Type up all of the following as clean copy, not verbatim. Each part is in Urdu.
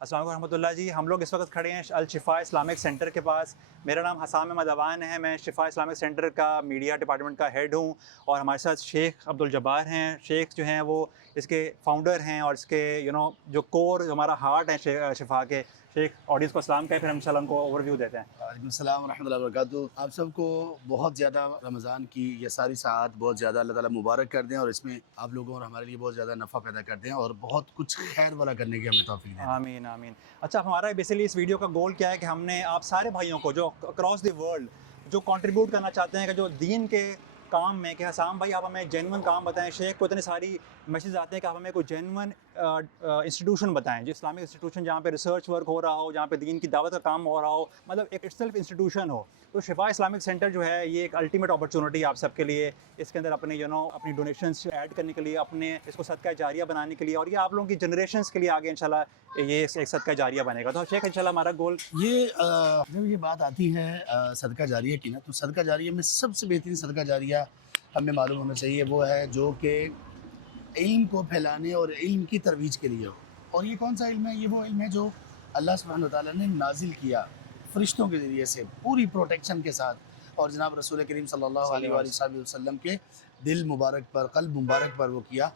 السلام علیکم ورحمۃ اللہ جی. ہم لوگ اس وقت کھڑے ہیں الشفا اسلامک سینٹر کے پاس. میرا نام حسام احمد اوان ہے. میں شفا اسلامک سینٹر کا میڈیا ڈپارٹمنٹ کا ہیڈ ہوں, اور ہمارے ساتھ شیخ عبدالجبار ہیں. شیخ جو ہیں وہ اس کے فاؤنڈر ہیں, اور اس کے جو کور ہمارا ہارٹ ہے شفا کے. شیخ آڈینس کو السلام کہیں, پھر ہم انشاءاللہ ان کو اوور ویو دیتے ہیں. وعلیکم السلام ورحمۃ اللہ وبرکاتہ. آپ سب کو بہت زیادہ رمضان کی یہ ساری ساعات بہت زیادہ اللہ تعالیٰ مبارک کر دیں, اور اس میں آپ لوگوں اور ہمارے لیے بہت زیادہ نفع پیدا کر دیں, اور بہت کچھ خیر والا کرنے کی ہمیں توفیق دیں. آمین آمین. اچھا, ہمارا بیسیکلی اس ویڈیو کا گول کیا ہے کہ ہم نے آپ سارے بھائیوں کو جو اکراس دی ورلڈ جو کنٹریبیوٹ کرنا چاہتے ہیں کہ جو دین کے کام میں, کہ حسام بھائی آپ ہمیں جینون کام بتائیں. شیخ کو اتنے ساری میسیج آتے ہیں کہ آپ ہمیں کوئی جینون انسٹیٹیوشن بتائیں, جو اسلامک انسٹیٹیوشن جہاں پہ ریسرچ ورک ہو رہا ہو, جہاں پہ دین کی دعوت کا کام ہو رہا ہو, مطلب ایک اٹ سیلف انسٹیٹیوشن ہو. تو شفا اسلامک سینٹر جو ہے یہ ایک الٹیمیٹ اپرچونٹی آپ سب کے لیے, اس کے اندر اپنے اپنی ڈونیشنس ایڈ کرنے کے لیے, اپنے اس کو صدقہ جاریہ بنانے کے لیے, اور یہ آپ لوگوں کی جنریشنس کے لیے آگے انشاءاللہ یہ ایک صدقہ جاریہ بنے گا. تو شیخ انشاءاللہ ہمارا گول یہ جب یہ بات آتی ہے صدقہ جاریہ کی نا, تو صدقہ جاریہ میں سب سے بہترین صدقہ جاریہ ہمیں معلوم ہونا چاہیے وہ ہے جو کہ علم کو پھیلانے اور علم کی ترویج کے لیے ہو. اور یہ کون سا علم ہے؟ یہ وہ علم ہے جو اللہ سبحانہ وتعالیٰ نے نازل کیا فرشتوں کے ذریعے سے پوری پروٹیکشن کے ساتھ, اور جناب رسول کریم صلی اللہ علیہ وآلہ وسلم کے دل مبارک پر, قلب مبارک پر وہ کیا.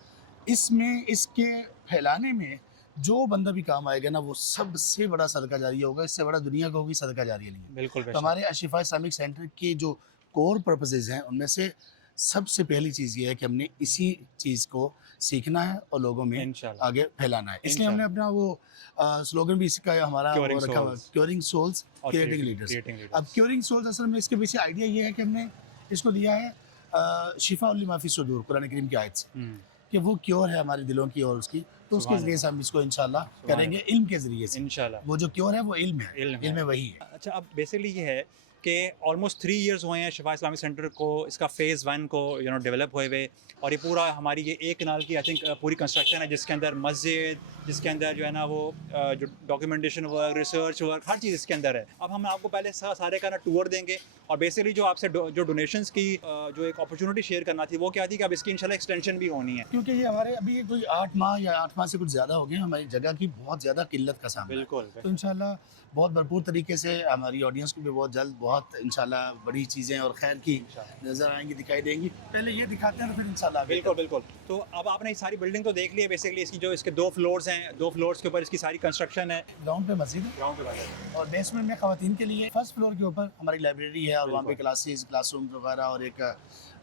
اس میں اس کے پھیلانے میں جو بندہ بھی کام آئے گا نا, وہ سب سے بڑا صدقہ جاریہ ہوگا. اس سے بڑا دنیا کا ہوگی صدقہ جاریہ نہیں ہے. بالکل. تو ہمارے الشفا اسلامک سینٹر کے جو کور پرپسز ہیں ان میں سے سب سے پہلی چیز یہ ہے کہ ہم نے اسی چیز کو سیکھنا ہے اور لوگوں میں آگے پھیلانا ہے. اس لیے ہم نے اپنا وہ سلوگن بھی اس کا ہمارا رکھا ہوا, کیورنگ سولز کریٹنگ لیڈرز. اب کیورنگ سولز اصل میں اس کے پیچھے آئیڈیا یہ ہے کہ ہم نے اس کو دیا ہے شفاء لما فی الصدور, قرآن کریم کی آیت سے, کہ وہ کیور ہے ہمارے دلوں کی اور اس کی. تو اس کے ذریعے سے ہم اس کو انشاءاللہ کریں گے, علم کے ذریعے سے. انشاءاللہ وہ جو کیور ہے وہ علم ہے, علم وہی ہے. اچھا, اب بیسیکلی یہ ہے کہ آلموسٹ 3 ایئرس ہوئے ہیں شفا اسلامک سینٹر کو, اس کا فیز 1 کو ڈیولپ ہوئے ہوئے, اور یہ پورا ہماری یہ 1 کنال کی آئی تھنک پوری کنسٹرکشن ہے, جس کے اندر مسجد, جس کے اندر جو ہے نا وہ جو ڈاکیومنٹیشن ورک, ریسرچ ورک, ہر چیز اس کے اندر ہے. اب ہم آپ کو پہلے سارے کا نا ٹور دیں گے, اور بیسیکلی جو آپ سے جو ڈونیشنس کی جو ایک اپرچونیٹی شیئر کرنا تھی وہ کیا تھی کہ اب اس کی انشاءاللہ ایکسٹینشن بھی ہونی ہے, کیونکہ یہ ہمارے ابھی کوئی 8 ماہ یا 8 ماہ سے کچھ زیادہ ہو گئے, ہماری جگہ کی بہت زیادہ قلت کا سامنا ہے. بالکل. تو انشاءاللہ بہت بھرپور طریقے سے ہماری آڈینس کو بھی بہت جلد بہت انشاءاللہ بڑی چیزیں اور خیر کی نظر آئیں گی, دکھائی دیں گی. پہلے یہ دکھاتے ہیں پھر انشاءاللہ. بالکل. تو اب آپ نے ساری بلڈنگ تو دیکھ لی ہے. بیسیکلی اس کی جو اس کے 2 فلورز ہیں, 2 فلورز کے اوپر اس کی ساری کنسٹرکشن ہے. گراؤنڈ پہ مسجد ہے, اور بیسمنٹ میں خواتین کے لیے فرسٹ فلور کے اوپر ہماری لائبریری ہے, اور وہاں پہ کلاس روم وغیرہ, اور ایک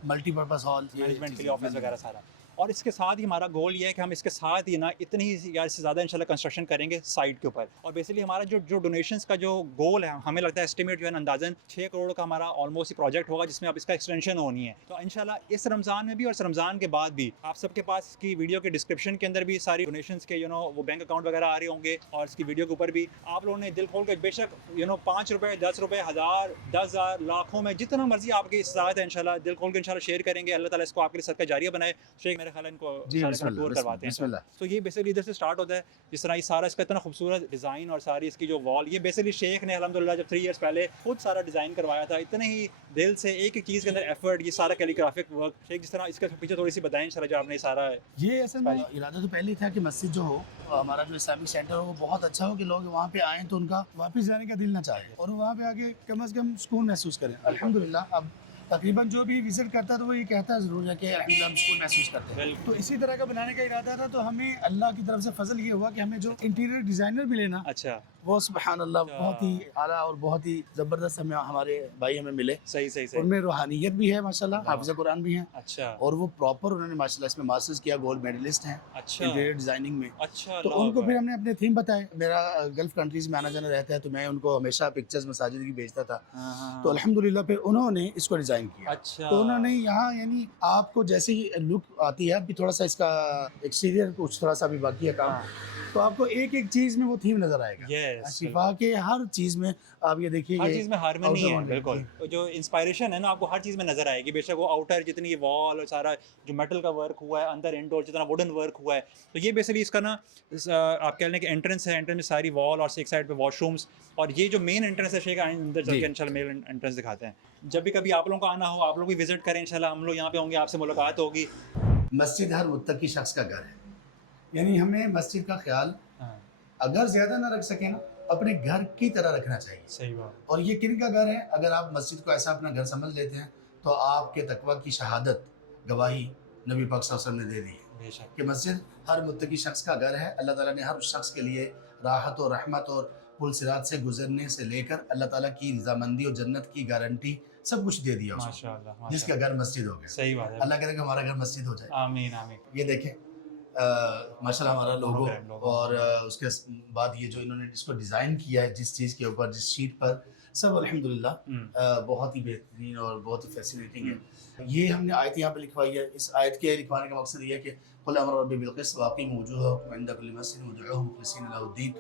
ملٹی پرپز ہال, مینجمنٹ کے لیے آفس وغیرہ سارا. اور اس کے ساتھ ہی ہمارا گول یہ ہے کہ ہم اس کے ساتھ ہی نا اتنی ہی یا اس سے زیادہ انشاءاللہ کنسٹرکشن کریں گے سائٹ کے اوپر. اور بیسیکلی ہمارا جو ڈونیشنس کا جو گول ہے, ہمیں لگتا ہے اسٹیمیٹ جو ہے اندازاً 6 کروڑ کا ہمارا آلموسٹ پروجیکٹ ہوگا, جس میں اب اس کا ایکسٹینشن ہونی ہے. تو انشاءاللہ اس رمضان میں بھی اور اس رمضان کے بعد بھی آپ سب کے پاس اس کی ویڈیو کے ڈسکرپشن کے اندر بھی ساری ڈونیشنس کے وہ بینک اکاؤنٹ وغیرہ آ رہے ہوں گے, اور اس کی ویڈیو کے اوپر بھی آپ لوگوں نے دل کھول کے بے شک 5 روپے, 10 روپے, 1000, 10,000, لاکھوں میں جتنا مرضی آپ کی استطاعت ہے انشاءاللہ دل کھول کے انشاءاللہ شیئر کریں گے. اللہ تعالیٰ اس کو آپ کے لیے صدقہ جاریہ بنائے. شیخ میرے خیال ان کو ٹور کرواتے ہیں. تو یہ بیسیکلی ادھر سے سٹارٹ ہوتا ہے, جس طرح یہ سارا اس کا اتنا خوبصورت ڈیزائن اور ساری اس کی جو وال, یہ بیسیکلی شیخ نے الحمدللہ جب 3 ایئرس پہلے خود سارا ڈیزائن کروایا تھا, اتنے ہی دل سے ایک ایک چیز کے اندر ایفرٹ, یہ سارا کیلیگرافک ورک. شیخ جس طرح اس کے پیچھے تھوڑی سی بتائیں انشاءاللہ جو آپ نے سارا. یہ اصل میں ارادہ تو پہلے ہی تھا کہ مسجد جو ہو, ہمارا جو اسلامک سینٹر ہو, وہ بہت اچھا ہو کہ لوگ وہاں پہ آئیں تو ان کا واپس جانے کا دل نہ چاہے, اور وہاں پہ آگے کم از کم سکون محسوس کریں. الحمدللہ اب تقریباً جو بھی وزٹ کرتا ہے تو وہ یہ کہتا ہے ضرور ہے کہ الحمدللہ ہم سکون محسوس کرتے ہیں. تو اسی طرح کا بنانے کا ارادہ تھا. تو ہمیں اللہ کی طرف سے فضل یہ ہوا کہ ہمیں جو انٹیریئر ڈیزائنر ملے نا, اچھا, وہ سبحان اللہ بہت ہی اعلیٰ اور بہت ہی زبردست ہمارے بھائی ہمیں ملے. صحیح. ان میں روحانیت بھی ہے ماشاءاللہ, حافظ قرآن بھی ہیں. اچھا. اور وہ پراپر انہوں نے ماشاءاللہ اس میں ماسٹرز کیا, گولڈ میڈلسٹ ہیں انٹیریئر ڈیزائننگ میں. اچھا. تو ان کو پھر ہم نے اپنے تھیم بتائے. میرا گلف کنٹریز میں آنا جانا رہتا ہے, تو میں ان کو ہمیشہ پکچرز مساجد کی بھیجتا تھا. تو الحمدللہ پھر انہوں نے اس کو ڈیزائن کیا. اچھا. تو انہوں نے یہاں یعنی آپ کو جیسی لک آتی ہے, ابھی تھوڑا سا اس کا ایکسٹیریئر کچھ تھوڑا سا بھی باقی ہے کام, تو آپ کو ایک ایک چیز میں وہ تھیم نظر آئے گا. شفا کے ہر چیز میں آپ یہ دیکھیے, ہر چیز میں ہارمنی ہے. بالکل, جو انسپائریشن ہے نا آپ کو ہر چیز میں نظر آئے گی. بے شک وہ آؤٹر جتنی وال اور سارا جو میٹل کا ورک ہوا ہے, اندر انڈور جتنا ووڈن ورک ہوا ہے, تو یہ بیسیکلی اس کا نا آپ کہہ لیں کہ انٹرنس ہے. انٹرنس میں ساری وال اور ایک سائڈ پہ واش رومس, اور یہ جو مین انٹرنس ہے شیخ اندر چل کے انشاءاللہ مین انٹرنس دکھاتے ہیں. جب بھی کبھی آپ لوگوں کو آنا ہو, آپ لوگ بھی وزٹ کریں انشاءاللہ. ہم لوگ یہاں پہ ہوں گے, آپ سے ملاقات ہوگی. مسجد ہر متقی شخص کا گھر ہے, یعنی ہمیں مسجد کا خیال اگر زیادہ نہ رکھ سکیں نا اپنے گھر کی طرح رکھنا چاہیے. صحیح بات. اور یہ کن کا گھر ہے؟ اگر آپ مسجد کو ایسا اپنا گھر سمجھ لیتے ہیں تو آپ کے تقوی کی شہادت گواہی نبی پاک صلی اللہ علیہ وسلم نے دے دی ہے بے شک. کہ مسجد ہر متقی شخص کا گھر ہے. اللہ تعالیٰ نے ہر اس شخص کے لیے راحت اور رحمت اور پل صراط سے گزرنے سے لے کر اللہ تعالیٰ کی رضامندی اور جنت کی گارنٹی سب کچھ دے دیا اس کو, ماشاء اللہ جس کا گھر مسجد ہو گیا. صحیح بات ہے. اللہ کرے کہ ہمارا گھر مسجد ہو جائے. آمین آمین. یہ دیکھیں ماشاء اللہ ہمارا لوگو, اور اس کے بعد یہ جو انہوں نے اس کو ڈیزائن کیا ہے جس چیز کے اوپر, جس شیٹ پر, سب الحمدللہ بہت ہی بہترین اور بہت ہی فیسینیٹنگ ہے. یہ ہم نے آیت یہاں پہ لکھوائی ہے. اس آیت کے لکھوانے کا مقصد یہ ہے کہ قل امر ربی بالقسط واقیم وجوہکم عند کل مسجد ودعوہ مخلصین لہ الدین,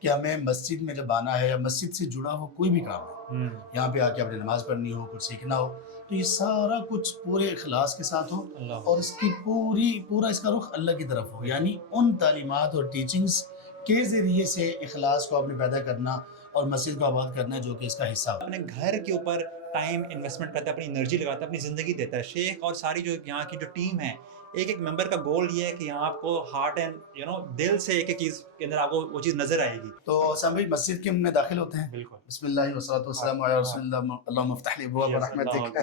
کہ ہمیں مسجد میں جب آنا ہے یا مسجد سے جڑا ہو کوئی بھی کام ہے, یہاں پہ آ کے اپنی نماز پڑھنی ہو, کچھ سیکھنا ہو, تو یہ سارا کچھ پورے اخلاص کے ساتھ ہو اور اس کی پورا اس کا رخ اللہ کی طرف ہو. یعنی ان تعلیمات اور ٹیچنگز کے ذریعے سے اخلاص کو آپ نے پیدا کرنا اور مسجد کو آباد کرنا ہے جو کہ اس کا حصہ ہو. اپنے گھر کے اوپر ٹائم انویسٹمنٹ کرتا ہے, اپنی انرجی لگاتا ہے, اپنی زندگی دیتا ہے. شیخ اور ساری جو یہاں کی جو ٹیم ہے, ایک ایک ممبر کا گول یہ ہے کہ یہاں آپ کو ہارٹ اینڈ دل سے ایک ایک چیز کے اندر آپ کو وہ چیز نظر آئے گی. تو سام بھائی مسجد کے میں داخل ہوتے ہیں. بالکل. بسم اللہ والصلاۃ والسلام علی رسول اللہ, اللہم افتح لی ابواب رحمتک.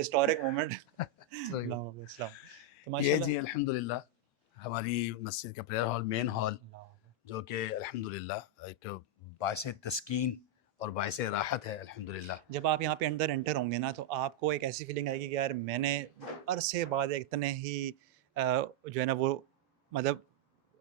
Historic moment. یہ جی الحمدللہ ہماری مسجد کا پریئر ہال, مین ہال, جو کہ الحمدللہ ایک باعث تسکین اور باعث راحت ہے الحمدللہ. جب آپ یہاں پہ اندر انٹر ہوں گے نا تو آپ کو ایک ایسی فیلنگ آئے گی کہ یار میں نے عرصے بعد اتنے ہی جو ہے نا وہ مطلب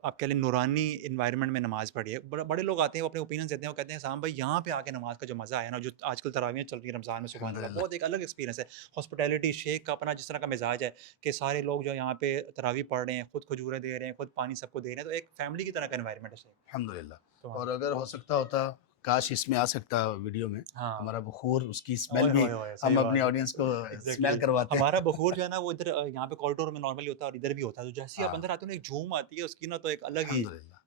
آپ کہہ لیں نورانی انوائرمنٹ میں نماز پڑھی ہے. بڑے لوگ آتے ہیں, وہ اپنے اوپینینس دیتے ہیں, وہ کہتے ہیں سام بھائی یہاں پہ آ کے نماز کا جو مزہ آیا نا, جو آج کل تراویحیں چل رہی ہیں رمضان میں, سبحان اللہ, بہت ایک الگ ایکسپیرینس ہے. ہاسپٹیلٹی, شیخ کا اپنا جس طرح کا مزاج ہے کہ سارے لوگ جو یہاں پہ تراویح پڑھ رہے ہیں, خود کھجوریں دے رہے ہیں, خود پانی سب کو دے رہے ہیں, تو ایک فیملی کی طرح کا انوائرمنٹ ہے الحمدللہ. اور اگر ہو سکتا ہوتا کاش اس میں آ سکتا ویڈیو میں, ہمارا بخور, اس کی اسمیل بھی ہم اپنی آڈینس کو اسمیل کرواتے ہیں. ہمارا بخور جو ہے نا وہ ادھر یہاں پہ کوریڈور میں نارملی ہوتا ہے اور ادھر بھی ہوتا ہے, تو جیسے آپ اندر آتے ہیں ایک جھوم آتی ہے اس کی نا, تو ایک الگ ہی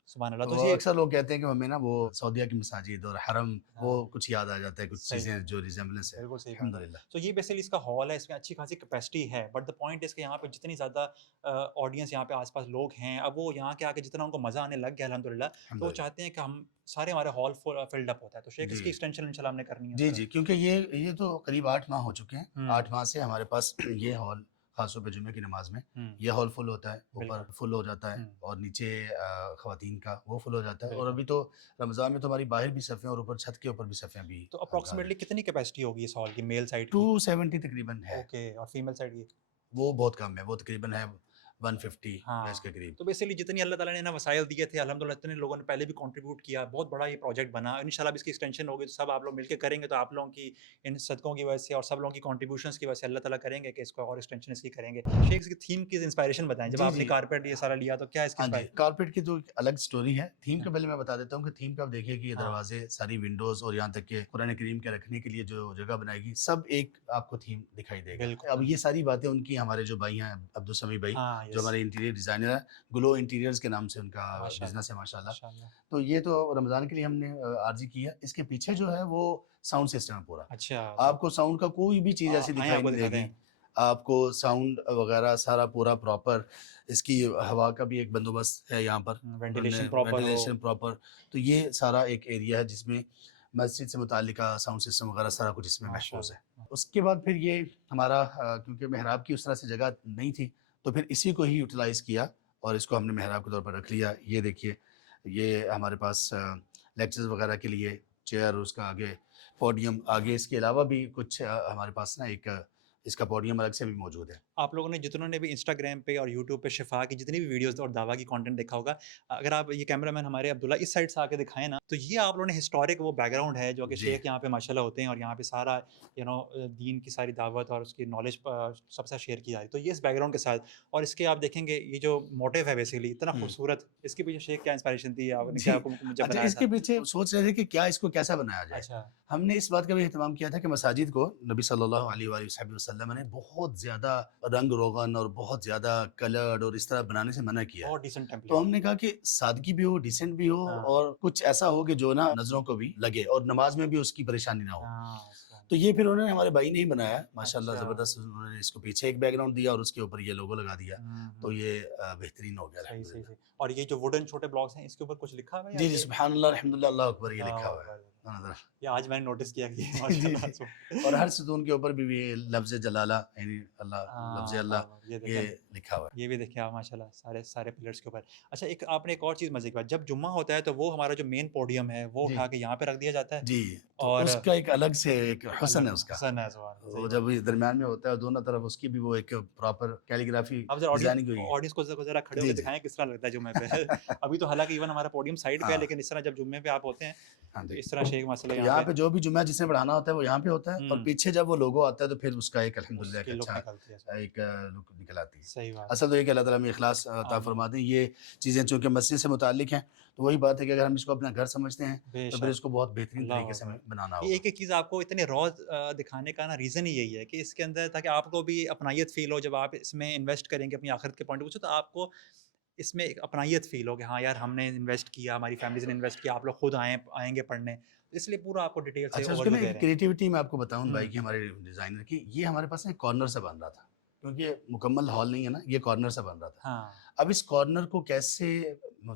سبحان اللہ. تو اکثر لوگ کہتے ہیں کہ ہمیں نا وہ سعودیہ کی مساجد اور حرم وہ کچھ یاد آ جاتا ہے, کچھ چیزیں جو ریزمبلنس ہے. الحمدللہ. تو یہ بیسیکلی اس کا ہال ہے, اس میں اچھی خاصی کیپیسٹی ہے, بٹ دا پوائنٹ اس کہ یہاں پہ جتنی زیادہ آڈینس یہاں پہ آس پاس لوگ ہیں, اب وہ یہاں کے آ کے جتنا ان کو مزہ آنے لگ گیا الحمدللہ, تو وہ چاہتے ہیں کہ ہم سارے ہمارے ہال فلڈ اپ ہوتا ہے. تو شیخ اس کی ایکسٹینشن انشاءاللہ ہم نے کرنی ہے. جی, کیونکہ یہ تو قریب 8 ماہ ہو چکے ہیں. 8 ماہ سے ہمارے پاس یہ ہال, خاص طور پہ جمعہ کی نماز میں یہ ہال فل ہوتا ہے, اوپر فل ہو جاتا ہے, اور نیچے خواتین کا وہ فل ہو جاتا ہے. اور ابھی تو رمضان میں تو ہماری باہر بھی صفیں اور اوپر چھت کے اوپر بھی صفیں بھی. تو اپروکسیمیٹلی کتنی کیپیسٹی ہوگی اس ہال کی میل سائڈ؟ 270 تقریباً ہے. اوکے. اور فیمیل سائڈ کی وہ بہت کم ہے, وہ تقریباً ہے 150 اس کے قریب. تو بیسیکلی جتنی اللہ تعالیٰ نے نا وسائل دیے تھے الحمدللہ, اتنے لوگوں نے پہلے بھی کنٹریبیوٹ کیا, بہت بڑا یہ پروجیکٹ بنا. انشاءاللہ اس کی ایکسٹینشن ہوگی تو سب آپ لوگ مل کے کریں گے, تو آپ لوگوں کی ان صدقوں کی وجہ سے اور سب لوگوں کی کنٹریبیوشنس کی وجہ سے اللہ تعالیٰ کریں گے کہ اس کو اور ایکسٹینشن اس کی کریں گے. شیخ اس کی تھیم کی انسپائریشن بتائیں, جب آپ نے کارپیٹ یہ سارا لیا تو کیا اس کی کارپیٹ کی تو الگ سٹوری ہے. تھیم کا پہلے میں بتا دیتا ہوں کہ تھیم کا آپ دیکھیے کہ یہ دروازے, ساری ونڈوز, اور یہاں تک کہ قرآن کریم کے رکھنے کے لیے جو جگہ بنائی گئی, سب ایک آپ کو تھیم دکھائی دے گا. اب یہ ساری باتیں ان کی, ہمارے جو بھائی ہیں عبدالسمیع بھائی جو ہمارے انٹیریئر ڈیزائنر ہیں, گلو انٹیریئرز کے نام سے ان کا بزنس ہے ماشاءاللہ. تو یہ تو رمضان کے لیے ہم نے عارضی کیا. اس کے پیچھے جو ہے وہ ساؤنڈ سسٹم ہے پورا. اچھا, آپ کو ساؤنڈ کا کوئی بھی چیز ایسی دکھائی نہیں دے گی, آپ کو ساؤنڈ وغیرہ سارا پورا پراپر. اس کی ہوا کا بھی ایک بندوبست ہے یہاں پر, وینٹیلیشن پراپر. تو یہ سارا ایک ایریا ہے جس میں مسجد سے متعلقہ ساؤنڈ سسٹم وغیرہ سارا کچھ اس میں محفوظ ہے. اس کے بعد پھر یہ ہمارا, کیونکہ محراب کی اس طرح سے جگہ نہیں تھی, تو پھر اسی کو ہی یوٹیلائز کیا اور اس کو ہم نے محراب کے طور پر رکھ لیا. یہ دیکھیے, یہ ہمارے پاس لیکچرز وغیرہ کے لیے چیئر, اس کا آگے پوڈیم, آگے اس کے علاوہ بھی کچھ ہمارے پاس نا ایک اس کا پوڈیم الگ سے بھی موجود ہے. آپ لوگوں نے جتنوں نے بھی انسٹاگرام پہ اور یوٹیوب پہ شفا کی جتنی بھی ویڈیوز اور دعویٰ کی کانٹینٹ دیکھا ہوگا, اگر آپ یہ کیمرہ مین ہمارے عبداللہ اس سائڈ سے آ کے دکھائیں نا, تو یہ آپ لوگوں نے ہسٹورک وہ بیک گراؤنڈ ہے جو کہ شیخ یہاں پہ ماشاءاللہ ہوتے ہیں, اور یہاں پہ سارا دین کی ساری دعوت اور اس کی نالج سب سے شیئر کی جا رہی. تو یہ اس بیک گراؤنڈ کے ساتھ, اور اس کے آپ دیکھیں گے یہ جو موٹیو ہے بیسیکلی اتنا خوبصورت, اس کے پیچھے شیخ کیا انسپائریشن دی آپ نے, کیا مجھے بنایا؟ اس کے پیچھے سوچ رہے تھے کہ کیا اس کو کیسا بنایا جائے. ہم نے اس بات کا بھی اہتمام کیا تھا کہ مساجد کو نبی صلی اللہ علیہ وآلہ وسلم نے بہت زیادہ رنگ روغن اور بہت زیادہ کلرڈ اور اس طرح بنانے سے منع کیا. تو ہم نے کہا کہ سادگی بھی ہو, ڈیسنٹ بھی ہو, اور کچھ ایسا ہو کہ جو نا نظروں کو بھی لگے اور نماز میں بھی اس کی پریشانی نہ ہو. تو یہ پھر انہوں نے ہمارے بھائی نے ہی بنایا ماشاء اللہ اچھا۔ زبردست. انہوں نے اس کو پیچھے ایک بیک گراؤنڈ دیا اور اس کے اوپر یہ لوگو لگا دیا, تو یہ بہترین ہو گیا صحیح الحمد صحیح للہ. صحیح. اور یہ جو ووڈن چھوٹے بلاکس ہیں اس کے اوپر کچھ لکھا ہوا ہے یا جی جی یہ- سبحان اللہ الحمد للہ اللہ اکبر یہ لکھا ہوا ہے. یہ آج میں نے نوٹس کیا کہ جی ماشاء جی. اللہ. اور ہر ستون کے اوپر بھی یہ لفظ جلالہ یعنی اللہ, لفظ اللہ یہ یہ دیکھیں, لکھا ہوا ہے. یہ بھی دیکھیں آپ ماشاء اللہ سارے پلرس کے اوپر. اچھا ایک آپ نے ایک اور چیز مزے کی بات, جب جمعہ ہوتا ہے تو وہ ہمارا جو مین پوڈیم ہے وہ جی. اٹھا کے یہاں پہ رکھ دیا جاتا ہے. جی تو اور اس کا ایک الگ سے ایک حسن ہے اس کا. حسن ہے سوال. وہ جب درمیان میں ہوتا ہے دونوں طرف اس کی بھی وہ ایک پراپر کیلیگرافی اب ذرا ڈیزائننگ ہوئی ہے. آڈینس کو ذرا کھڑے ہو جی کے جی. دکھائیں کس طرح لگتا ہے جمعے پہ. ابھی تو حالانکہ ایون ہمارا پوڈیم سائڈ پہ ہے, ہاں. لیکن اس طرح جب جمعے پہ آپ ہوتے ہیں ہاں تو جی. اس طرح شیخ مسئلہ تو یہاں پہ جو بھی جمعہ جس نے پڑھانا ہوتا ہے وہ یہاں پہ ہوتا ہے, اور پیچھے جب وہ لوگو آتا ہے تو پھر اس کا ایک الحمدللہ ایک لک اچھا نکلتی ہے. ایک لک نکل آتی ہے. صحیح بات. اصل تو یہ کہ اللہ تعالیٰ ہمیں اخلاص عطا فرما دیں. یہ چیزیں چونکہ مسجد سے متعلق ہیں تو وہی بات ہے کہ اگر ہم اس کو اپنا گھر سمجھتے ہیں بے تو شک. پھر اس کو بہت بہترین اللہ طریقے سے ہمیں بنانا یہ ہوگا. ایک ایک چیز آپ کو اتنے روز دکھانے کا نا ریزن ہی یہی ہے کہ اس کے اندر تاکہ آپ کو بھی اپنائیت فیل ہو. جب آپ اس میں انویسٹ کریں گے اپنی آخرت کے پوائنٹ آف ویو سے تو آپ کو اس میں ایک اپنائیت فیل ہو کہ ہاں یار ہم نے انویسٹ کیا, ہماری فیملیز نے انویسٹ کیا, آپ لوگ خود آئیں گے پڑھنے, اس لیے پورا آپ کو ڈیٹیل سے اچھا اس اوور کے ویو نا دے رہے ہیں. کریٹیوٹی میں آپ کو بتاؤں بھائی کہ ہمارے ڈیزائنر کی یہ ہمارے پاس ایک کارنر سے بن رہا تھا, کیونکہ مکمل ہال نہیں ہے نا, یہ کارنر سے بن رہا تھا. ہاں اب اس کارنر کو کیسے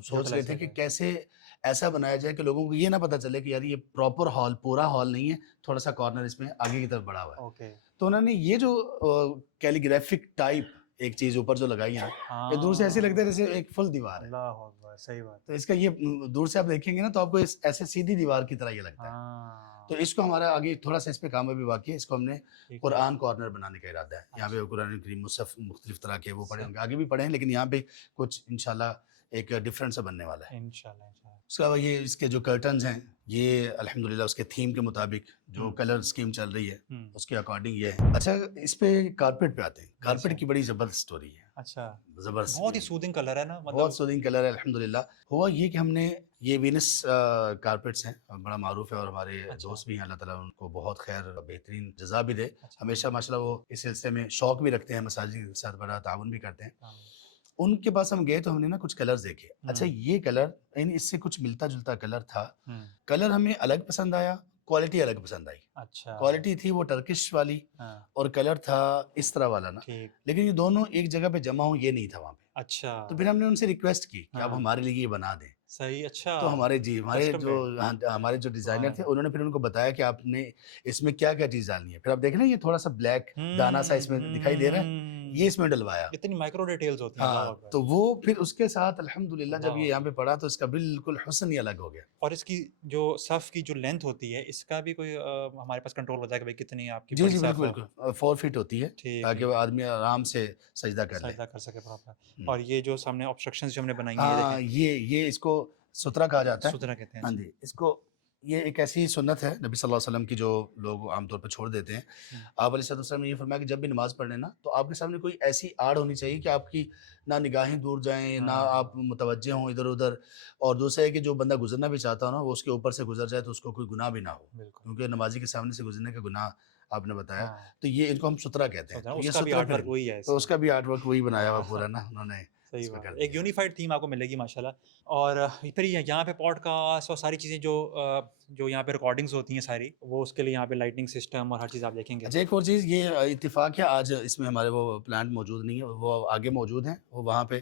سوچ رہے تھے کہ کیسے ایسا بنایا جائے کہ لوگوں کو یہ نہ پتہ چلے کہ یار یہ پراپر ہال پورا ہال نہیں ہے, تھوڑا سا کارنر اس میں آگے کی طرف بڑا ہوا ہے. اوکے. تو انہوں نے یہ جو کیلیگرافک ٹائپ ایک چیز اوپر جو لگائی ہے نا, یہ دور سے ایسے لگتا ہے جیسے ایک فل دیوار ہے. اللہ اکبر. صحیح بات. تو اس کا یہ دور سے آپ دیکھیں گے نا تو آپ کو ایسے سیدھی دیوار کی طرح یہ لگتا ہے. تو اس کو ہمارا آگے تھوڑا سا اس پہ کام ابھی باقی ہے. اس کو ہم نے قرآن کارنر بنانے کا ارادہ ہے. یہاں پہ قرآن کریم مصحف مختلف طرح کے وہ پڑھے ہوں گے, آگے بھی پڑھے ہیں, لیکن یہاں پہ کچھ انشاءاللہ ایک ڈفرینٹ سا بننے والا ہے. انشاءاللہ. اس کے علاوہ یہ اس کے جو کرٹنز ہیں یہ الحمدللہ اس کے تھیم کے مطابق جو کلر اسکیم چل رہی ہے اس کے اکارڈنگ یہ ہے. اچھا اس پہ کارپیٹ پہ آتے ہیں. کارپیٹ کی بڑی زبردست اسٹوری ہے. اچھا زبردست, بہت ہی سودنگ کلر ہے نا, بہت سودنگ کلر ہے الحمدللہ. ہوا یہ کہ ہم نے یہ وینس کارپیٹس ہیں, بڑا معروف ہے اور ہمارے دوست بھی ہیں, اللہ تعالیٰ ان کو بہت خیر بہترین جزا بھی دے. ہمیشہ ماشاءاللہ وہ اس سلسلے میں شوق بھی رکھتے ہیں, مساجد کے ساتھ بڑا تعاون بھی کرتے ہیں. ان کے پاس ہم گئے تو ہم نے نا کچھ کلرز دیکھے. اچھا یہ کلر یعنی اس سے کچھ ملتا جلتا کلر تھا. کلر ہمیں الگ پسند آیا, کوالٹی الگ پسند آئی. اچھا کوالٹی تھی وہ ٹرکش والی اور کلر تھا اس طرح والا نا, لیکن یہ دونوں ایک جگہ پہ جمع ہوں یہ نہیں تھا وہاں پہ. اچھا تو پھر ہم نے ان سے ریکویسٹ کی کہ آپ ہمارے لیے یہ بنا دیں. صحیح. اچھا تو ہمارے جو ڈیزائنر تھے انہوں نے پھر ان کو بتایا کہ آپ نے اس میں کیا کیا چیز ڈالنی ہے. پھر آپ دیکھ رہے ہیں یہ تھوڑا سا بلیک دانا سا اس میں دکھائی دے رہا ہے, یہ اس میں ڈلوایا. اتنی مائکرو ڈیٹیلز ہوتی ہیں. ہاں تو وہ پھر اس کے ساتھ الحمدللہ جب یہ یہاں پہ پڑا تو اس کا بالکل حسن ہی الگ ہو گیا. اور اس کی جو صف کی جو لینتھ ہوتی ہے اس کا بھی کوئی ہمارے پاس کنٹرول ہوتا ہے کہ بھائی کتنی آپ کی. جی جی بالکل بالکل 4 فٹ ہوتی ہے تاکہ وہ آدمی آرام سے سجدہ کر سکے پراپر. اور یہ جو سامنے آبسٹرکشنز جو ہم نے بنائی ہیں یہ اس کو سترہ کہا جاتا ہے. سترہ کہتے ہیں. ہاں جی, اس کو یہ ایک ایسی سنت ہے نبی صلی اللہ علیہ وسلم کی جو لوگ عام طور پہ چھوڑ دیتے ہیں. آپ علیہ السلام نے یہ فرمایا کہ جب بھی نماز پڑھنے نا تو آپ کے سامنے کوئی ایسی آڑ ہونی چاہیے کہ آپ کی نہ نگاہیں دور جائیں نہ آپ متوجہ ہوں ادھر ادھر, اور دوسرا ہے کہ جو بندہ گزرنا بھی چاہتا ہو نا وہ اس کے اوپر سے گزر جائے تو اس کو کوئی گناہ بھی نہ ہو, کیونکہ نمازی کے سامنے سے گزرنے کا گناہ آپ نے بتایا. تو یہ ان کو ہم سترہ کہتے ہیں. تو یہ سترہ تو اس کا بھی آرٹ ورک وہی بنایا ہوا پورا نا انہوں نے. صحیح بات. ایک یونیفائڈ تھیم آپ کو ملے گی ماشاءاللہ. اور پھر یہاں پہ پوڈ کاسٹ اور ساری چیزیں جو یہاں پہ ریکارڈنگز ہوتی ہیں ساری, وہ اس کے لیے یہاں پہ لائٹنگ سسٹم اور ہر چیز آپ دیکھیں گے. اچھا ایک اور چیز یہ اتفاق ہے آج اس میں ہمارے وہ پلانٹ موجود نہیں ہے, وہ آگے موجود ہیں, وہ وہاں پہ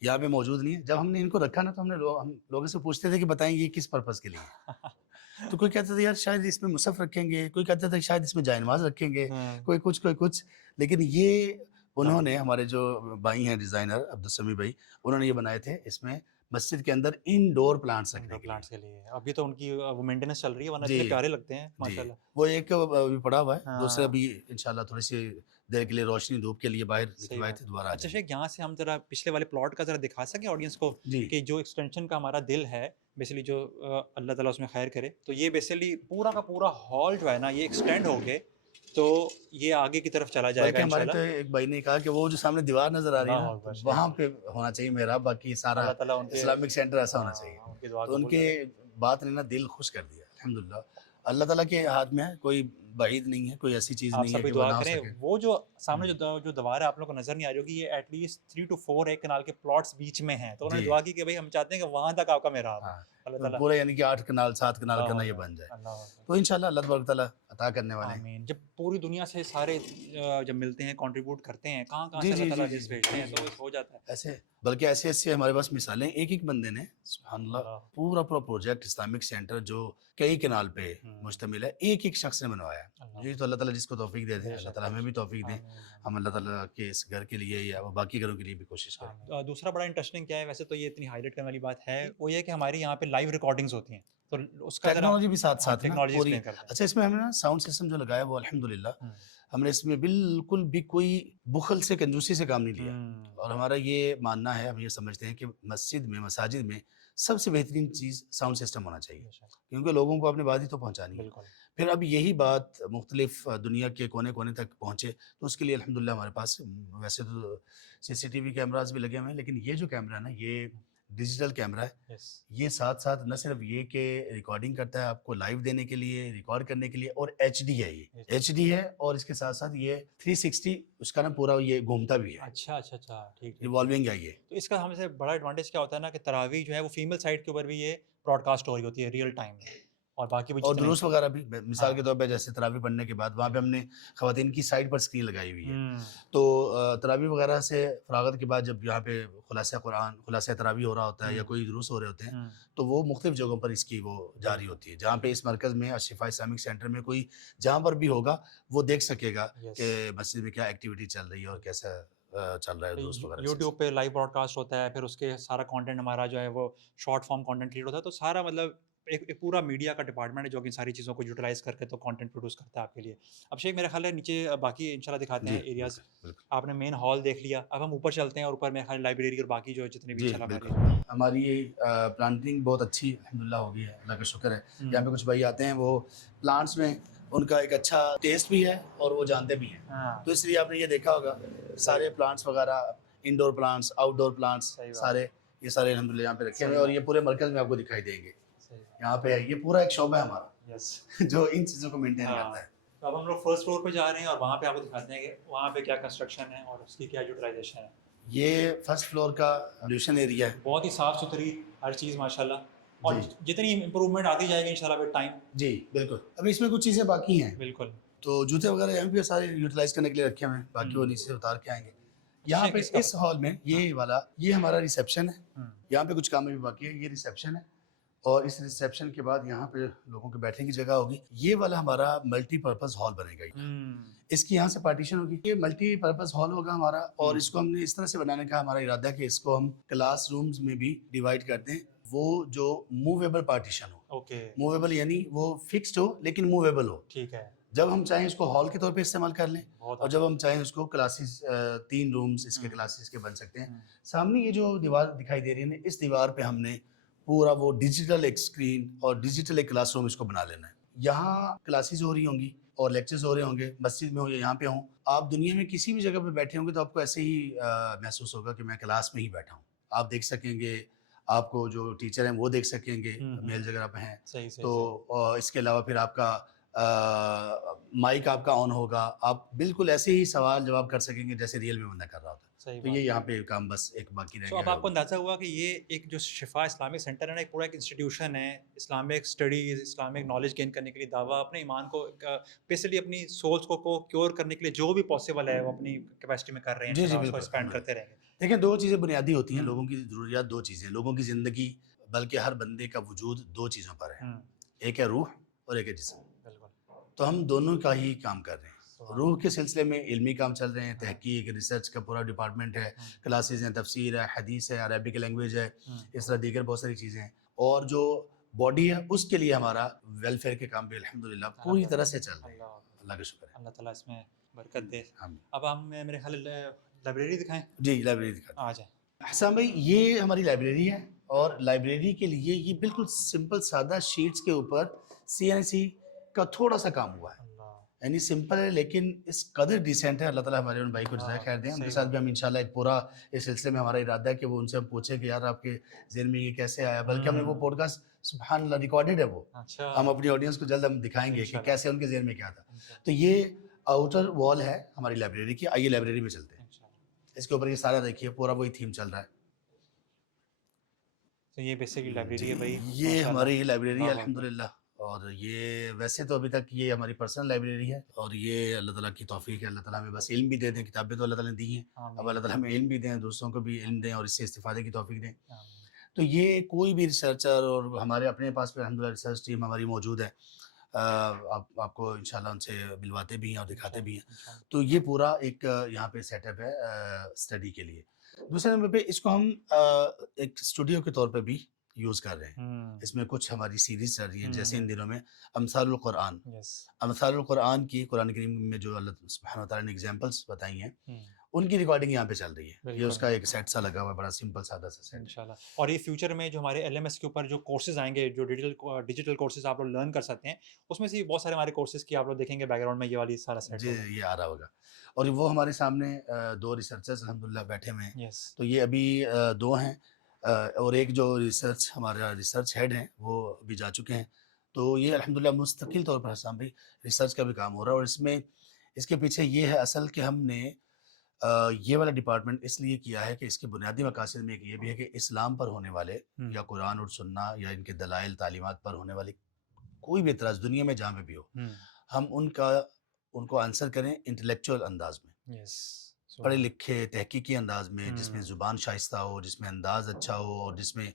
یہاں پہ موجود نہیں ہے. جب ہم نے ان کو رکھا نا تو ہم لوگوں سے پوچھتے تھے کہ بتائیں یہ کس پرپز کے لیے. تو کوئی کہتا تھا یار شاید اس میں مصحف رکھیں گے, کوئی کہتا تھا شاید اس میں جائے نماز رکھیں گے, کوئی کچھ. لیکن یہ انہوں نے ہمارے جو بھائی ہیں ڈیزائنر عبدالسمیع بھائی, انہوں نے یہ بنائے تھے اس میں مسجد کے اندر انڈور پلانٹس رکھنے کے لیے. ابھی تو ان کی وہ مینٹیننس چل رہی ہے, ورنہ اتنے پیارے لگتے ہیں ماشاءاللہ. وہ ایک پڑا ہوا ہے, دوسرا بھی انشاءاللہ تھوڑی سی دیر کے لیے روشنی دھوپ کے لیے باہر نکلوائے تھے دوبارہ. اچھا شیخ یہاں سے ہم ذرا پچھلے والے پلاٹ کا ذرا دکھا سکیں آڈینس کو کہ جو ایکسٹینشن کا ہمارا دل ہے بیسیکلی, جو اللہ تعالیٰ اس میں خیر کرے, تو یہ بیسیکلی پورا کا پورا ہال جو ہے نا یہ ایکسٹینڈ ہو کے تو یہ آگے کی طرف چلا جائے گا انشاءاللہ. ہمارے تو ایک بھائی نے کہا کہ وہ جو سامنے دیوار نظر آ رہی ہے نا وہاں پہ ہونا چاہیے محراب, باقی سارا اسلامک سینٹر ایسا ہونا چاہیے. تو ان کے بات نے نا دل خوش کر دیا الحمدللہ. اللہ تعالیٰ کے ہاتھ میں ہے, کوئی بعید نہیں ہے, کوئی ایسی چیز نہیں ہے کہ وہ نہ ہو سکے. وہ جو سامنے جو دیوار ہے آپ لوگوں کو نظر نہیں آ رہی ہوگی, یہ ایٹ لیسٹ 3 to 4 ایک کنال کے پلاٹس بیچ میں ہیں. تو انہوں نے دعا کی کہ بھائی ہم چاہتے ہیں کہ وہاں تک آپ کا محراب ہے. اللہ تعالیٰ پورا یعنی کہ 8 کنال 7 کنال کا نا یہ بن جائے. تو انشاءاللہ اللہ تبارک تعالیٰ عطا کرنے والے ہیں. آمین. جب پوری دنیا سے سارے جب ملتے ہیں کنٹریبیوٹ کرتے ہیں کہاں جی سے جی اللہ تعالیٰ جی رزق جی بھیجتے ہیں تو ہو جاتا ہے. ایسے بلکہ ایسے ایسے ہمارے پاس مثالیں ایک بندے نے سبحان اللہ اللہ. پورا پروجیکٹ اسلامک سینٹر جو کئی کنال پہ مشتمل ہے ایک شخص نے بنوایا ہے. اللہ. جی تو اللہ تعالیٰ جس کو توفیق دے دیں, اللہ تعالیٰ ہمیں بھی توفیق دیں. آمین. ہم اللہ تعالیٰ کے اس گھر کے لیے یا باقی گھروں کے لیے بھی کوشش کریں. دوسرا بڑا انٹرسٹنگ کیا ہے, ویسے تو یہ اتنی ہائی لائٹ کرنے والی بات ہے, وہ یہ کہ ہماری یہاں پہ لائیو ریکارڈنگز ہوتی ہیں تو اس کا ٹیکنالوجی بھی ساتھ ساتھ ہے نا ٹیکنالوجی پوری. ایکسپلین کرتے ہیں. اچھا اس میں ہم نے نا ساؤنڈ سسٹم جو لگایا وہ الحمدللہ ہم نے اس میں بالکل بھی کوئی بخل سے کنجوسی سے کام نہیں لیا. اور ہمارا یہ ماننا ہے, ہم یہ سمجھتے ہیں کہ مساجد میں سب سے بہترین چیز ساؤنڈ سسٹم ہونا چاہیے کیونکہ لوگوں کو اپنی بات ہی تو پہنچانی ہے. بالکل. پھر اب یہی بات مختلف دنیا کے کونے کونے تک پہنچے تو اس کے لیے الحمدللہ ہمارے پاس ویسے تو CCTV کیمراز بھی لگے ہوئے ہیں, لیکن یہ جو کیمرہ ہے نا یہ ڈیجیٹل کیمرہ ہے. یہ ساتھ ساتھ نہ صرف یہ کہ ریکارڈنگ کرتا ہے آپ کو لائیو دینے کے لیے, ریکارڈ کرنے کے لیے, اور HD ہے, یہ HD ہے, اور اس کے ساتھ ساتھ یہ 360 اس کا نا پورا یہ گھومتا بھی ہے. اچھا ٹھیک. ریوالونگ ہے یہ. تو اس کا ہم سے بڑا ایڈوانٹیج کیا ہوتا ہے نا کہ تراویح جو ہے وہ فیمیل سائڈ کے اوپر بھی یہ براڈ کاسٹ ہو رہی ہوتی ہے ریئل ٹائم میں, اور باقی بھی اور دروس وغیرہ بھی مثال کے طور پہ جیسے تراویح پڑھنے کے بعد وہاں پہ ہم نے خواتین کی سائڈ پر اسکرین لگائی ہوئی ہے. تو تراویح وغیرہ سے فراغت کے بعد جب یہاں پہ خلاصہ قرآن, خلاصہ تراویح ہو رہا ہوتا ہے یا کوئی دروس ہو رہے ہوتے ہیں تو وہ مختلف جگہوں پر اس کی وہ جاری ہوتی ہے. جہاں پہ اس مرکز میں الشفا اسلامک سینٹر میں کوئی جہاں پر بھی ہوگا وہ دیکھ سکے گا کہ مسجد میں کیا ایکٹیویٹی چل رہی ہے اور کیسا چل رہا ہے دوست وغیرہ. یوٹیوب پہ لائیو براڈ کاسٹ ہوتا ہے, پھر اس کے سارا کانٹینٹ ہمارا جو ہے وہ شارٹ فارم کانٹینٹ کریٹ ہوتا ہے, تو سارا مطلب ایک پورا میڈیا کا ڈپارٹمنٹ ہے جو کہ ان ساری چیزوں کو یوٹیلائز کر کے تو کانٹینٹ پروڈیوس کرتا ہے آپ کے لیے. اب شیخ میرا خیال ہے نیچے باقی انشاءاللہ دکھاتے ہیں ایریاز. آپ نے مین ہال دیکھ لیا, اب ہم اوپر چلتے ہیں اور اوپر میرے خیال لائبریری اور باقی جو جتنے بھی انشاءاللہ ہماری پلانٹنگ بہت اچھی الحمدللہ ہو گئی ہے, اللہ کا شکر ہے. یہاں پہ کچھ بھائی آتے ہیں وہ پلانٹس میں ان کا ایک اچھا ٹیسٹ بھی ہے اور وہ جانتے بھی ہیں, تو اس لیے آپ نے یہ دیکھا ہوگا سارے پلانٹس وغیرہ انڈور پلانٹس آؤٹ ڈور پلانٹس سارے الحمدللہ یہاں پہ رکھے ہوئے, اور یہ پورے مرکز میں آپ کو دکھائی دیں گے. یہاں پہ یہ پورا ایک شعبہ ہے ہمارا جو ان چیزوں کو مینٹین کرتا ہے. اب ہم لوگ فرسٹ فلور پہ جا رہے ہیں اور وہاں پہ آپ کو دکھاتے ہیں کہ وہاں پہ کیا کنسٹرکشن ہے اور اس کی کیا یوٹیلائزیشن ہے. یہ فرسٹ فلور کا ریلیوشن ایریا ہے, بہت ہی صاف ستھری ہر چیز ماشاءاللہ, اور جتنی امپروومنٹ آتی جائے گی انشاءاللہ ود ٹائم. جی بالکل. ابھی اس میں کچھ چیزیں باقی ہیں, بالکل, تو جوتے وغیرہ یہاں پہ سارے یوٹیلائز کرنے کے لیے رکھے ہوئے ہیں, باقی وہ نیچے سے اتار کے آئیں گے. یہاں پہ اس ہال میں یہ والا یہ ہمارا ریسیپشن ہے, یہاں پہ کچھ کام بھی باقی ہے. یہ ریسیپشن ہے, اور اس ریسیپشن کے بعد یہاں پہ لوگوں کے بیٹھنے کی جگہ ہوگی. یہ والا ہمارا ملٹی پرپز ہال بنے گا, اس کی یہاں سے پارٹیشن ہوگی. یہ ملٹی پرپز ہال ہوگا ہمارا, اور اس کو ہم نے اس طرح سے بنانے کا ہمارا ارادہ ہے کہ اس کو ہم کلاس رومز میں بھی ڈیوائڈ کر دیں. وہ جو موویبل پارٹیشن ہو, موویبل یعنی وہ فکسڈ ہو لیکن موویبل ہو. ٹھیک ہے, جب ہم چاہیں اس کو ہال کے طور پہ استعمال کر لیں, اور جب ہم چاہیں اس کو کلاسز 3 رومز اس کے کلاسز کے بن سکتے ہیں. سامنے یہ جو دیوار دکھائی دے رہی ہے نا, اس دیوار پہ ہم نے پورا وہ ڈیجیٹل ایک اسکرین اور ڈیجیٹل ایک کلاس روم اس کو بنا لینا ہے. یہاں کلاسز ہو رہی ہوں گی اور لیکچرز ہو رہے ہوں گے, مسجد میں ہو یا یہاں پہ ہوں. آپ دنیا میں کسی بھی جگہ پہ بیٹھے ہوں گے تو آپ کو ایسے ہی محسوس ہوگا کہ میں کلاس میں ہی بیٹھا ہوں. آپ دیکھ سکیں گے, آپ کو جو ٹیچر ہیں وہ دیکھ سکیں گے میل جگہ پہ ہیں. تو اس کے علاوہ پھر آپ کا مائک آپ کا آن ہوگا, آپ بالکل ایسے ہی سوال جواب کر سکیں گے جیسے ریئل میں بندہ کر رہا ہوتا ہے. تو یہ یہاں پہ کام بس ایک باقی رہ گیا. اب آپ کو اندازہ ہوا کہ یہ ایک جو شفا اسلامک سینٹر ہے نا, ایک پورا ایک انسٹیٹیوشن ہے Islamic studies, Islamic knowledge gain کرنے کے لیے, دعویٰ اپنے ایمان کو بیسکلی اپنی سولس کو کیور کرنے کے لیے جو بھی پاسبل ہے وہ اپنی کیپیسٹی میں کر رہے ہیں. جی بالکل ایکسپینڈ کرتے رہیں گے. دیکھیں 2 چیزیں بنیادی ہوتی ہیں لوگوں کی ضروریات. 2 چیزیں لوگوں کی زندگی, بلکہ ہر بندے کا وجود 2 چیزوں پر ہے, ایک ہے روح اور ایک ہے جسم. تو ہم دونوں کا ہی کام کر رہے ہیں. روح کے سلسلے میں علمی کام چل رہے ہیں, تحقیق ریسرچ کا پورا ڈپارٹمنٹ ہے, کلاسز ہیں, تفسیر ہے, حدیث ہے, عربک لینگویج ہے, اس طرح دیگر بہت ساری چیزیں ہیں. اور جو باڈی ہے اس کے لیے ہمارا ویلفیئر کے کام بھی الحمدللہ پوری طرح سے چل رہے ہیں. اللہ کا شکر ہے, اللہ تعالیٰ اس میں برکت دے. اب ہم میرے خیال لائبریری دکھائیں. جی لائبریری دکھائیں. آ جائیں. احسان بھائی, یہ ہماری لائبریری ہے, اور لائبریری کے لیے یہ بالکل سمپل سادہ شیٹس کے اوپر CNC کا تھوڑا سا کام ہوا ہے. یعنی سمپل ہے لیکن اس قدر ڈیسینٹ ہے. اللہ تعالیٰ ہمارے ان بھائی کو جزائے خیر دیں. ان کے ساتھ بھی ہم انشاءاللہ ایک پورا اس سلسلے میں ہمارا ارادہ ہے کہ وہ ان سے ہم پوچھیں کہ یار آپ کے ذہن میں یہ کیسے آیا. بلکہ ہم نے وہ پوڈ کاسٹ سبحان اللہ ریکارڈڈ ہے, وہ ہم اپنی آڈینس کو جلد ہم دکھائیں گے کہ کیسے ان کے ذہن میں کیا تھا. تو یہ آؤٹر وال ہے ہماری لائبریری کی. آئیے لائبریری میں چلتے ہیں. اس کے اوپر یہ سارا دیکھیے پورا وہی تھیم چل رہا ہے. تو یہ بیسکلی لائبریری ہے بھائی, یہ ہماری لائبریری ہے الحمدللہ. اور یہ ویسے تو ابھی تک یہ ہماری پرسنل لائبریری ہے، اور یہ اللہ تعالیٰ کی توفیق ہے، اللہ تعالیٰ ہمیں بس علم بھی دے دیں، کتابیں تو اللہ تعالیٰ نے دی ہیں، اب اللہ تعالیٰ ہمیں علم بھی دیں، دوسروں کو بھی علم دیں اور اس سے استفادے کی توفیق دیں۔ تو یہ کوئی بھی ریسرچر، اور ہمارے اپنے پاس پہ الحمدللہ ریسرچ ٹیم ہماری موجود ہے، آپ کو انشاءاللہ ان سے ملواتے بھی ہیں اور دکھاتے بھی ہیں۔ تو یہ پورا ایک یہاں پہ سیٹ اپ ہے اسٹڈی کے لیے۔ دوسرے نمبر پہ اس کو ہم ایک اسٹوڈیو کے طور پہ بھی یوز کر رہے ہیں۔ اس میں کچھ ہماری سیریز چل رہی ہیں، جیسے ان دنوں میں امثال القرآن، امثال القرآن کی قرآن کریم میں جو اللہ سبحانہ وتعالیٰ نے اگزامپلس بتائی ہیں، ان کی ریکارڈنگ یہاں پہ چل رہی ہے۔ یہ اس کا ایک سیٹ سا لگا ہوا ہے، بڑا سمپل سادہ سا سیٹ انشاءاللہ۔ اور یہ فیوچر میں جو ہمارے LMS کے اوپر جو کورسز آئیں گے، جو ڈیجیٹل کورسز آپ لوگ لرن کر سکتے ہیں، اس میں سے بہت سارے ہمارے کورسز کی آپ لوگ دیکھیں گے بیک گراؤنڈ میں یہ والی سارا سیٹ جی یہ آ رہا ہوگا۔ اور وہ ہمارے سامنے 2 ریسرچرز الحمدللہ بیٹھے ہوئے ہیں۔ تو یہ ابھی 2 ہیں، اور ایک جو ہمارا ریسرچ ہیڈ ہیں وہ ابھی جا چکے ہیں۔ تو یہ الحمدللہ مستقل طور پر حسام بھائی ریسرچ کا بھی کام ہو رہا ہے، اور اس کے پیچھے یہ ہے اصل کہ ہم نے یہ والا ڈپارٹمنٹ اس لیے کیا ہے کہ اس کے بنیادی مقاصد میں ایک یہ بھی ہے کہ اسلام پر ہونے والے یا قرآن اور سنہ یا ان کے دلائل تعلیمات پر ہونے والے کوئی بھی اعتراض دنیا میں جہاں پہ بھی ہو، ہم ان کو آنسر کریں انٹلیکچوئل انداز میں، پڑھے لکھے تحقیقی انداز میں، جس میں زبان شائستہ ہو، جس میں انداز اچھا ہو، اور جس میں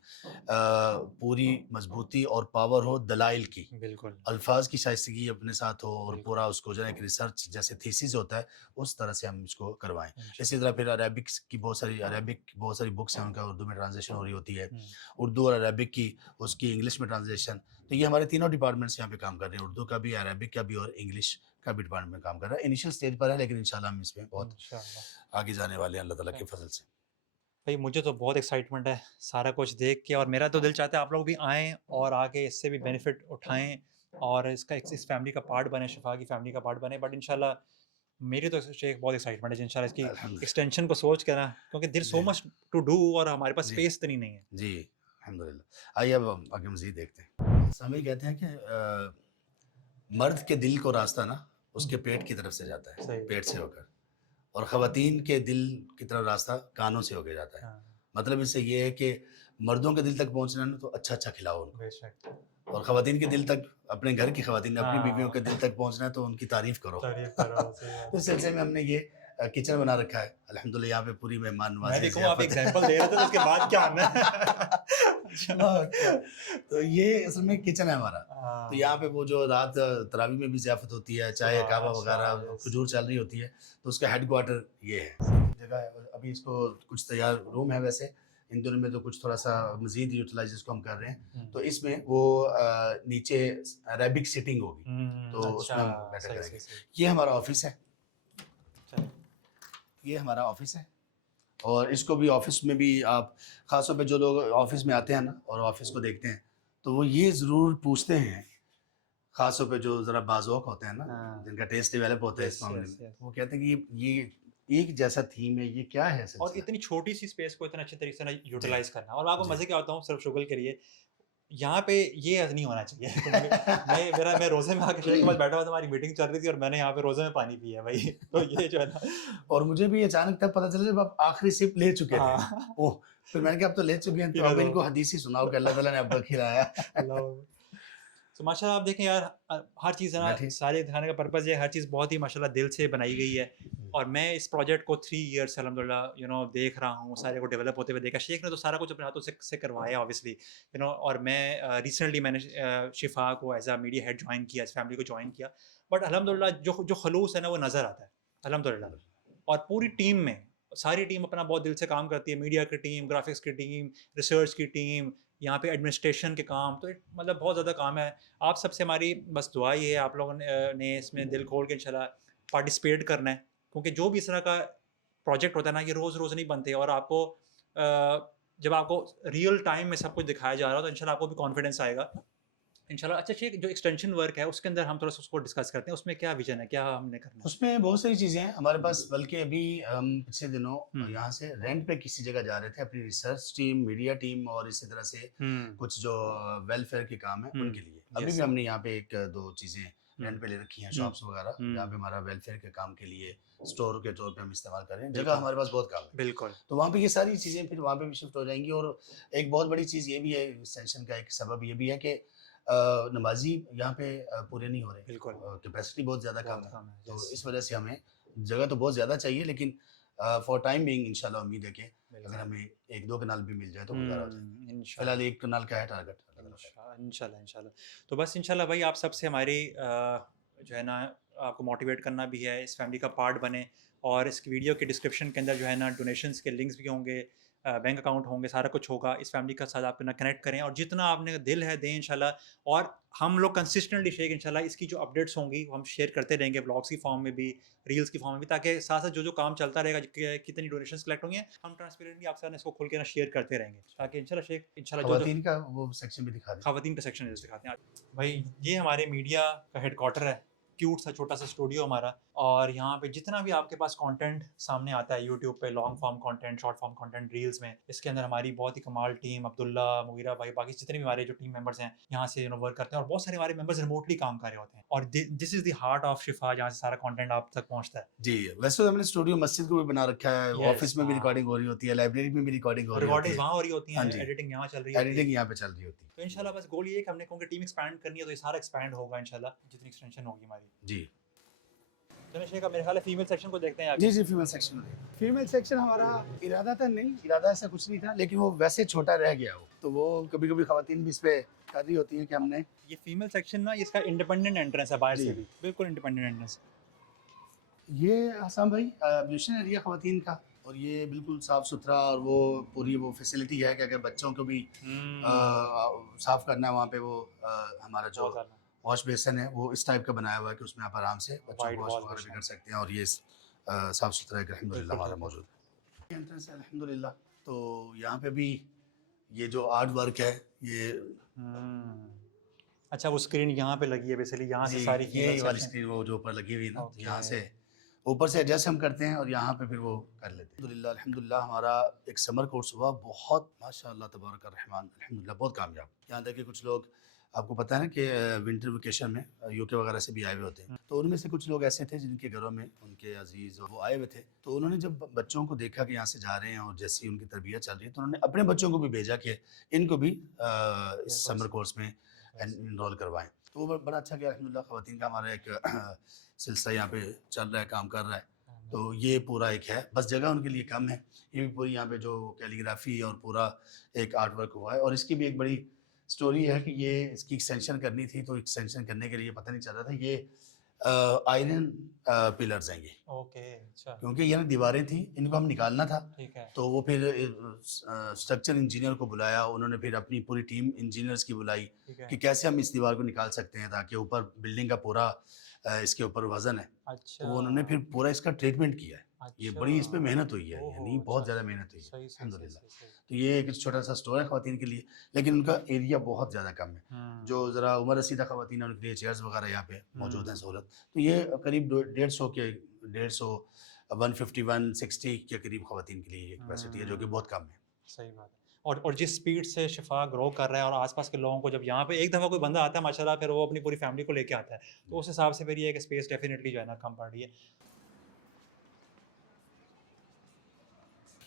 پوری مضبوطی اور پاور ہو دلائل کی، بالکل الفاظ کی شائستگی اپنے ساتھ ہو، اور پورا اس کو جو ہے ایک ریسرچ جیسے تھیسس ہوتا ہے اس طرح سے ہم اس کو کروائیں۔ اسی طرح پھر عربک کی بہت ساری بکس ہیں، ان کا اردو میں ٹرانسلیشن ہو رہی ہوتی ہے، اردو اور عربک کی، اس کی انگلش میں ٹرانسلیشن۔ تو یہ ہمارے تینوں ڈپارٹمنٹس یہاں پہ کام کر رہے ہیں، اردو کا بھی، عربک کا بھی اور انگلش کا بھی ڈپارٹمنٹ کام کر رہا ہے۔ انیشیل سٹیج پر ہے، لیکن انشاءاللہ ہم اس میں بہت آگے جانے والے ہیں اللہ تعالیٰ کے فضل سے۔ بھائی مجھے تو بہت ایکسائٹمنٹ ہے سارا کچھ دیکھ کے، اور میرا تو دل چاہتا ہے آپ لوگ بھی آئیں اور آ کے اس سے بھی بینیفٹ اٹھائیں اور اس فیملی کا پارٹ بنے، شفا کی فیملی کا پارٹ بنے۔ بٹ انشاءاللہ میری تو شیخ بہت ایکسائٹمنٹ ہے انشاءاللہ اس کی ایکسٹینشن کو سوچ کے نا، کیونکہ دیر سو مچ ٹو ڈو اور ہمارے پاس اسپیس اتنی نہیں ہے۔ جی الحمدللہ۔ آئیے اب آگے مزید دیکھتے ہیں۔ سامع کہتے ہیں کہ مرد کے دل کو راستہ نا اس کے پیٹ کی طرف سے جاتا ہے، پیٹ سے ہو کر، اور خواتین کے دل کی طرف راستہ کانوں سے ہو کے جاتا ہے۔ مطلب اس سے یہ ہے کہ مردوں کے دل تک پہنچنا ہے تو اچھا کھلاؤ ان کو، اور خواتین کے دل تک، اپنے گھر کی خواتین اپنی بیویوں کے دل تک پہنچنا ہے تو ان کی تعریف کرو۔ اس سلسلے میں ہم نے یہ کچن بنا رکھا ہے الحمدللہ، یہاں پہ پوری مہمان نوازی۔ آپ ایگزامپل دے رہے تھے، اس کے بعد کیا آنا ہے؟ تو یہ اصل میں کچن ہے ہمارا۔ تو یہاں پہ وہ جو رات تراویح میں بھی ضیافت ہوتی ہے، چائے کعبہ وغیرہ کھجور چل رہی ہوتی ہے، تو اس کا ہیڈ کوارٹر یہ ہے جگہ ہے۔ ابھی اس کو کچھ تیار روم ہے، ویسے ان دنوں میں تو کچھ تھوڑا سا مزید یوٹیلائز اس کو ہم کر رہے ہیں۔ تو اس میں وہ نیچے عربک سیٹنگ ہوگی، تو اس میں ہم بیٹھا کریں گے۔ یہ ہمارا آفس ہے، یہ ہمارا آفس ہے، اور اس کو بھی آفس میں بھی آپ خاص طور پہ جو لوگ آفس میں آتے ہیں نا اور آفس کو دیکھتے ہیں تو وہ یہ ضرور پوچھتے ہیں، خاص طور پہ جو ذرا بازوق ہوتے ہیں نا، جن کا ٹیسٹ ڈیولپ ہوتا ہے اس معاملے میں، وہ کہتے ہیں کہ یہ ایک جیسا تھیم ہے، یہ کیا ہے؟ اور اتنی چھوٹی سی اسپیس کو اتنا اچھے طریقے سے یوٹیلائز کرنا۔ اور میں آپ کو مزے کیا ہوتا ہوں صرف شغل کے لیے، یہاں پہ یہ نہیں ہونا چاہیے۔ میں روزے میں آ کے شیخ کے پاس بیٹھا ہوا تھا، ہماری میٹنگ چل رہی تھی اور میں نے یہاں پہ روزے میں پانی پیا ہے بھائی۔ تو یہ جو ہے نا، اور مجھے بھی اچانک تب پتہ چلا جب آپ آخری سپ لے چکے تھے، پھر میں نے کہا اب تو لے چکے ہیں تو اب ان کو حدیث ہی سناؤ کہ اللہ تعالیٰ نے آپ کو کھلایا۔ تو ماشاء اللہ آپ دیکھیں یار، ہر چیز ہے نا، سارے دکھانے کا پرپز ہے، ہر چیز بہت ہی ماشاء اللہ دل سے بنائی گئی ہے۔ اور میں اس پروجیکٹ کو 3 ایئرس الحمدللہ دیکھ رہا ہوں، سارے کو ڈیولپ ہوتے ہوئے دیکھا۔ شیخ نے تو سارا کچھ اپنے ہاتھوں سے کروایا اوبیسلی، اور میں ریسنٹلی میں نے شفا کو as a media had join کیا، اس فیملی کو جوائن کیا۔ بٹ الحمدللہ جو خلوص ہے نا وہ نظر آتا ہے الحمدللہ۔ اور پوری ٹیم میں، ساری ٹیم اپنا بہت دل سے کام کرتی ہے، میڈیا کی ٹیم، گرافکس کی ٹیم، ریسرچ کی ٹیم، یہاں پہ ایڈمنسٹریشن کے کام، تو مطلب بہت زیادہ کام ہے۔ آپ سب سے ہماری بس دعا یہ ہے، آپ لوگوں نے اس میں دل کھول کے انشاءاللہ پارٹیسپیٹ کرنا ہے، کیونکہ جو بھی اس طرح کا پروجیکٹ ہوتا ہے نا، یہ روز روز نہیں بنتے، اور آپ کو جب آپ کو ریئل ٹائم میں سب کچھ دکھایا جا رہا ہو تو انشاءاللہ آپ کو بھی کانفیڈنس آئے گا انشاءاللہ۔ اچھا شیخ، جو ایکسٹینشن ورک ہے اس کے اندر ہم تھوڑا سا اس کو ڈسکس کرتے ہیں، اس میں کیا ویژن ہے، کیا ہم نے کرنا ہے؟ اس میں بہت ساری چیزیں ہیں ہمارے پاس، بلکہ ابھی ہم پچھلے دنوں یہاں سے رینٹ پہ کسی جگہ جا رہے تھے اپنی ریسرچ ٹیم، میڈیا ٹیم، اور اسی طرح سے کچھ جو ویلفیئر کے کام ہیں ان کے لیے۔ ابھی بھی ہم نے یہاں پہ 1-2 چیزیں رینٹ پہ لے رکھی ہیں، شاپس وغیرہ، جہاں پہ ہمارا ویلفیئر کے کام کے لیے اسٹور کے طور پہ ہم استعمال کر رہے ہیں۔ جگہ ہمارے پاس بہت کام ہے، بالکل، تو وہاں پہ یہ ساری چیزیں پھر وہاں پہ بھی شفٹ ہو جائیں گی۔ اور ایک بہت بڑی چیز یہ بھی ہے، ایکسٹینشن کا ایک سبب یہ بھی ہے کہ نمازی یہاں پہ پورے نہیں ہو رہے, بالکل کیپیسٹی بہت زیادہ کم ہے, تو yes. اس وجہ سے ہمیں جگہ تو بہت زیادہ چاہیے, لیکن فار ٹائم بینگ انشاءاللہ امید ہے کہ اگر ہمیں 1-2 کنال بھی مل جائے تو گزارا ہو جائے. فی الحال 1 کنال کا ہے ٹارگٹ. انشاءاللہ. تو بس انشاءاللہ بھائی آپ سب سے ہماری جو ہے نا آپ کو موٹیویٹ کرنا بھی ہے, اس فیملی کا پارٹ بنے, اور اس ویڈیو کے ڈسکرپشن کے اندر جو ہے نا ڈونیشنس کے لنکس بھی ہوں گے, بینک اکاؤنٹ ہوں گے, سارا کچھ ہوگا. اس فیملی کا ساتھ آپ کنیکٹ کریں, اور جتنا آپ نے دل ہے دیں انشاءاللہ. اور ہم لوگ کنسسٹنٹلی شیئر انشاءاللہ اس کی جو اپڈیٹس ہوں گی وہ ہم شیئر کرتے رہیں گے, بلاگس کی فارم میں بھی, ریلس کی فارم میں بھی, تاکہ ساتھ ساتھ جو کام چلتا رہے گا, کتنی ڈونیشنس کلیکٹ ہوں گے, ہم ٹرانسپیرنٹلی آپ سے اس کو کھول کے نا شیئر کرتے رہیں گے, تاکہ انشاءاللہ شیخ انشاءاللہ خواتین کا وہ سیکشن بھی دکھا دیں. خواتین کا سیکشن دکھاتے ہیں بھائی. یہ ہمارے میڈیا کا ہیڈ کوارٹر ہے, کیوٹ سا چھوٹا سا اسٹوڈیو ہمارا, اور یہاں پہ جتنا بھی آپ کے پاس کانٹینٹ سامنے آتا ہے یوٹیوب پہ, long form content, short form content, reels میں, اس کے اندر ہماری بہت ہی کمال ٹیم, عبداللہ, مغیرہ بھائی, باقی جتنے بھی ہمارے جو ٹیم ممبرس ہیں یہاں سے ورک کرتے ہیں, اور بہت سارے ہمارے ممبرس ریموٹلی کام کر رہے ہوتے ہیں, اور دس از دی ہارٹ آف شفا, جہاں سے سارا کانٹینٹ آپ تک پہنچتا ہے. جی ویسے تو ہم نے اسٹوڈیو مسجد کو بھی بنا رکھا ہے, آفس میں بھی ریکارڈنگ ہو رہی ہوتی ہے, لائبریری میں بھی ریکارڈنگ ہو رہی ہوتی ہے, ریکارڈنگز وہاں ہو رہی ہوتی ہیں, ایڈیٹنگ یہاں چل رہی ہے, ایڈیٹنگ یہاں پہ چل رہی ہوتی ہے. تو انشاءاللہ بس گول یہ ہے کہ ہم نے کیونکہ ٹیم ایکسپینڈ کرنی ہے, تو یہ سارا ایکسپینڈ ہوگا انشاءاللہ جتنی ایکسٹینشن ہوگی ہماری. جی چلیں شیخ, میرے خیال ہے فیمیل سیکشن کو دیکھتے ہیں. جی جی فیمیل سیکشن فیمیل سیکشن ہمارا ارادہ تھا نہیں, ارادہ ایسا کچھ نہیں تھا, لیکن وہ ویسے چھوٹا رہ گیا ہو, تو وہ کبھی کبھی خواتین بھی اس پہ کر رہی ہوتی ہیں کہ ہم نے یہ فیمیل سیکشن نا, اس کا انڈیپینڈنٹ انٹرنس ہے باہر سے بھی, بالکل انڈیپینڈنٹ انٹرنس. یہ آسام بھائی ایبلیوشن ایریا خواتین کا, اور یہ بالکل صاف ستھرا, اور وہ پوری وہ فیسلٹی ہے کہ اگر بچوں کو بھی صاف کرنا ہے وہاں پہ, وہ ہمارا جو واش بیسن ہے وہ اس ٹائپ کا بنایا ہوا ہے کہ اس میں آپ آرام سے بچوں کو واش وغیرہ بھی کر سکتے ہیں, اور یہ صاف ستھرا ہے الحمد للہ ہمارا موجود ہے. انٹرنس ہے الحمد للہ. تو یہاں پہ بھی یہ جو آرٹ ورک ہے یہ اچھا, وہ اسکرین یہاں پہ لگی ہے بیسیکلی, یہاں سے ساری یہ والی اسکرین وہ جو اوپر لگی ہوئی ہے نا, یہاں سے اوپر سے ایڈجسٹ ہم کرتے ہیں اور یہاں پہ پھر وہ کر لیتے ہیں. الحمد للہ ہمارا ایک سمر کورس ہوا, بہت ماشاء اللہ تبارک الرحمن, الحمد للہ بہت کامیاب. یہاں تک کہ کچھ لوگ آپ کو پتہ ہے نا کہ ونٹر ویکیشن میں یو کے وغیرہ سے بھی آئے ہوئے ہوتے ہیں, تو ان میں سے کچھ لوگ ایسے تھے جن کے گھروں میں ان کے عزیز وہ آئے ہوئے تھے, تو انہوں نے جب بچوں کو دیکھا کہ یہاں سے جا رہے ہیں اور جیسی ان کی تربیت چل رہی ہے, تو انہوں نے اپنے بچوں کو بھی بھیجا کہ ان کو بھی اس سمر کورس میں انرول کروائیں. تو وہ بڑا اچھا کیا الحمد للہ. خواتین کا ہمارا ایک سلسلہ یہاں پہ چل رہا ہے, کام کر رہا ہے, تو یہ پورا ایک ہے, بس جگہ ان کے لیے کم ہے. یہ بھی پوری یہاں پہ جو کیلیگرافی اور پورا ایک آرٹ ورک ہوا ہے, اور اس کی بھی ایک بڑی سٹوری ہے کہ یہ اس کی ایکسٹینشن کرنی تھی, تو ایکسٹینشن کرنے کے لیے پتہ نہیں چل رہا تھا. یہ آئرن پلرز ہیں یہ, کیونکہ یہ نا دیواریں تھیں, ان کو ہم نکالنا تھا, تو وہ پھر اسٹرکچر انجینئر کو بلایا, انہوں نے پھر اپنی پوری ٹیم انجینئرس کی بلائی کہ کیسے ہم اس دیوار کو نکال سکتے ہیں تاکہ اوپر بلڈنگ کا پورا اس کے اوپر وزن ہے. تو انہوں نے پھر پورا اس کا ٹریٹمنٹ کیا ہے. یہ بڑی اس پہ محنت ہوئی ہے, یعنی بہت زیادہ محنت ہوئی ہے الحمد للہ. تو یہ ایک چھوٹا سا اسٹور ہے خواتین کے لیے, لیکن ان کا ایریا بہت زیادہ کم ہے. جو ذرا عمر رسیدہ خواتین ہیں ان کے لیے چیئرز وغیرہ یہاں پہ موجود ہیں سہولت. تو یہ قریب 150 150 160 کے قریب خواتین کے لیے کیپیسٹی ہے, جو کہ بہت کم ہے. صحیح بات ہے. اور جس سپیڈ سے شفا گرو کر رہا ہے, اور آس پاس کے لوگوں کو جب یہاں پہ ایک دفعہ کوئی بندہ آتا ہے ماشاءاللہ, پھر وہ اپنی پوری فیملی کو لے کے آتا ہے, تو اس حساب سے پھر یہ ایک اسپیس ڈیفینیٹلی جو ہے نا کم پڑ رہی ہے.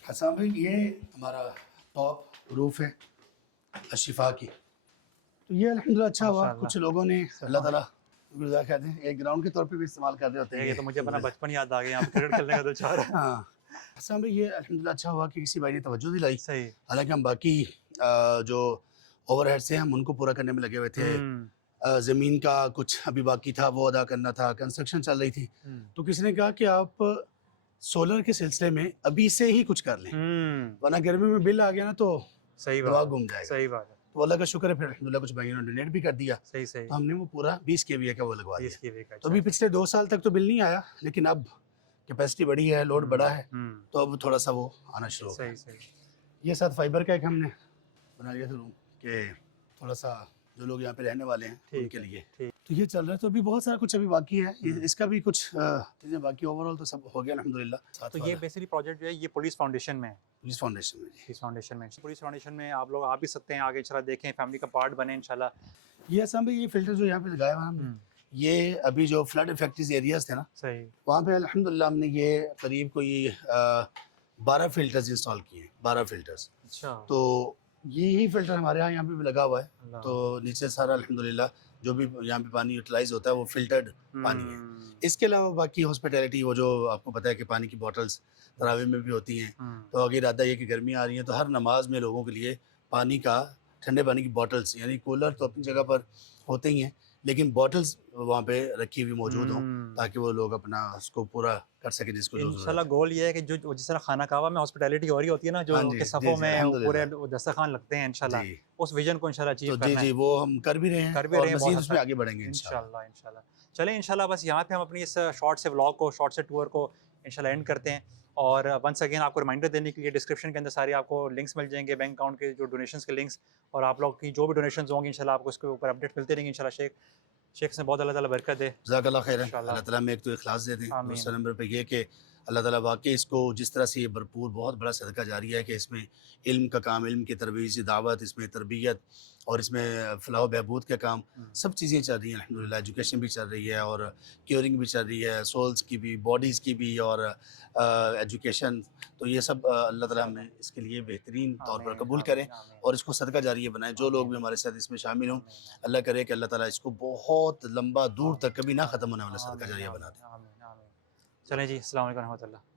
حسام بھائی یہ ہمارا ٹاپ روف ہے الشفا کی, تو یہ الحمدللہ اچھا ہوا. کچھ لوگوں نے اللہ تعالیٰ گزار کہتے ہیں ایک گراؤنڈ کے طور پہ بھی استعمال کر رہے ہوتے ہیں. یہ تو مجھے اپنا بچپن یاد آ گیا, یہاں پہ کرکٹ کھیلنے کا تو چاہ رہا ہے. ہاں حسام بھائی یہ الحمدللہ اچھا ہوا کہ کسی بھائی نے توجہ دلائی. صحیح. حالانکہ ہم باقی جو اوور ہیڈس ہیں ہم ان کو پورا کرنے میں لگے ہوئے تھے. زمین کا کچھ ابھی باقی تھا, وہ ادا کرنا تھا, کنسٹرکشن چل رہی تھی. تو کسی نے کہا کہ آپ سولر کے سلسلے میں ابھی سے ہی کچھ کر لیں, ورنہ گرمی میں بل آ گیا نا تو صحیح دماغ گھوم جائے گا. صحیح بات ہے. تو اللہ کا شکر ہے پھر الحمدللہ کچھ بھائیوں نے ڈونیٹ بھی کر دیا. صحیح صحیح. تو ہم نے وہ پورا 20 KVA کا وہ لگوا دیا. 20 KVA کا. تو ابھی پچھلے 2 سال تک تو بل نہیں آیا, لیکن اب کیپیسٹی بڑی ہے, لوڈ بڑا ہے, تو اب تھوڑا سا وہ آنا شروع ہو گیا. صحیح صحیح. یہ ساتھ فائبر کا ایک ہم نے بنا لیا تھا روم, کہ تھوڑا سا جو لوگ یہاں پہ رہنے والے ہیں ان کے لیے. تو یہ چل رہا ہے. تو ابھی بہت سارا کچھ ابھی باقی ہے, اس کا بھی کچھ چیزیں باقی, اوور آل تو سب ہو گیا الحمدللہ. تو یہ بیسیکلی پروجیکٹ جو ہے یہ پولیس فاؤنڈیشن میں ہے. پولیس فاؤنڈیشن میں, پولیس فاؤنڈیشن میں آپ لوگ آ بھی سکتے ہیں, آگے انشاءاللہ دیکھیں, فیملی کا پارٹ بنے انشاءاللہ. یہ اصل میں یہ فلٹر جو یہاں پہ لگایا ہوا ہم نے, یہ ابھی جو فلڈ افیکٹڈ ایریاز تھے نا, صحیح, وہاں پہ الحمدللہ ہم نے یہ قریب کوئی 12 فلٹرز انسٹال کیے ہیں. 12 فلٹرز. اچھا. تو یہی فلٹر ہمارے یہاں پہ بھی لگا ہوا ہے. اللہ. تو نیچے سارا الحمدللہ جو بھی یہاں پہ پانی یوٹیلائز ہوتا ہے وہ فلٹرڈ پانی ہے. اس کے علاوہ باقی ہاسپٹیلٹی وہ جو آپ کو پتہ ہے کہ پانی کی بوٹلز تراویح میں بھی ہوتی ہیں. تو اگر ارادہ یہ کہ گرمیاں آ رہی ہیں تو ہر نماز میں لوگوں کے لیے پانی کا ٹھنڈے پانی کی بوٹلز, یعنی کولر تو اپنی جگہ پر ہوتے ہی ہیں لیکن بوٹلز وہاں پہ رکھی ہوئی موجود ہوں تاکہ وہ لوگ اپنا اس کو پورا کر سکیں جس کو جو ضرورت انشاءاللہ ہے. گول یہ ہے کہ جو جس طرح خانہ کعبہ میں ہاسپٹیلٹی ہو رہی ہوتی ہے نا, جو ہاں جی کہ جی صفوں جی میں پورے الحمدللہ دسترخوان لگتے ہیں انشاءاللہ, جی. اس ویژن کو انشاءاللہ تو اچیو جی کرنا جی ہے. وہ ہم کر بھی رہے ہیں کر بھی اور رہے ہیں مزید بہت اس حد میں تک آگے بڑھیں گے انشاءاللہ. انشاءاللہ. انشاءاللہ چلیں انشاءاللہ بس یہاں پہ ہم اپنی اس شارٹ سے ولاگ کو, شارٹ سے ٹور کو انشاءاللہ اینڈ کرتے ہیں. اور ونس اگین آپ کو ریمائنڈر دینے کے لیے ڈسکرپشن کے اندر سارے آپ کو لنکس مل جائیں گے, بینک اکاؤنٹ کے جو ڈونیشنس کے لنکس, اور آپ لوگ کی جو بھی ڈونیشنز ہوں گی انشاءاللہ آپ کو اس کے اوپر اپڈیٹ ملتے رہیں گے انشاءاللہ. شیخ سے بہت اللہ تعالیٰ برکت دے جزاک اللہ خیر. انشاءاللہ. اللہ تعالیٰ میں ایک تو اخلاص دے دیں. آمین. دوسرے نمبر پہ یہ کہ اللہ تعالیٰ واقعی اس کو جس طرح سے یہ بھرپور بہت بڑا صدقہ جاری ہے کہ اس میں علم کا کام, علم کی ترویج, دعوت, اس میں تربیت اور اس میں فلاح و بہبود کا کام, سب چیزیں چل رہی ہیں الحمدللہ. ایجوکیشن بھی چل رہی ہے اور کیورنگ بھی چل رہی ہے, سولز کی بھی, باڈیز کی بھی, اور ایجوکیشن. تو یہ سب اللہ تعالیٰ ہمیں اس کے لیے بہترین طور پر قبول کرے اور اس کو صدقہ جاریہ بنائے. جو لوگ بھی ہمارے ساتھ اس میں شامل ہوں, اللہ کرے کہ اللہ تعالیٰ اس کو بہت لمبا دور تک کبھی نہ ختم ہونے والا صدقہ جاریہ بنا دے. چلیں جی, السلام علیکم و رحمۃ اللہ.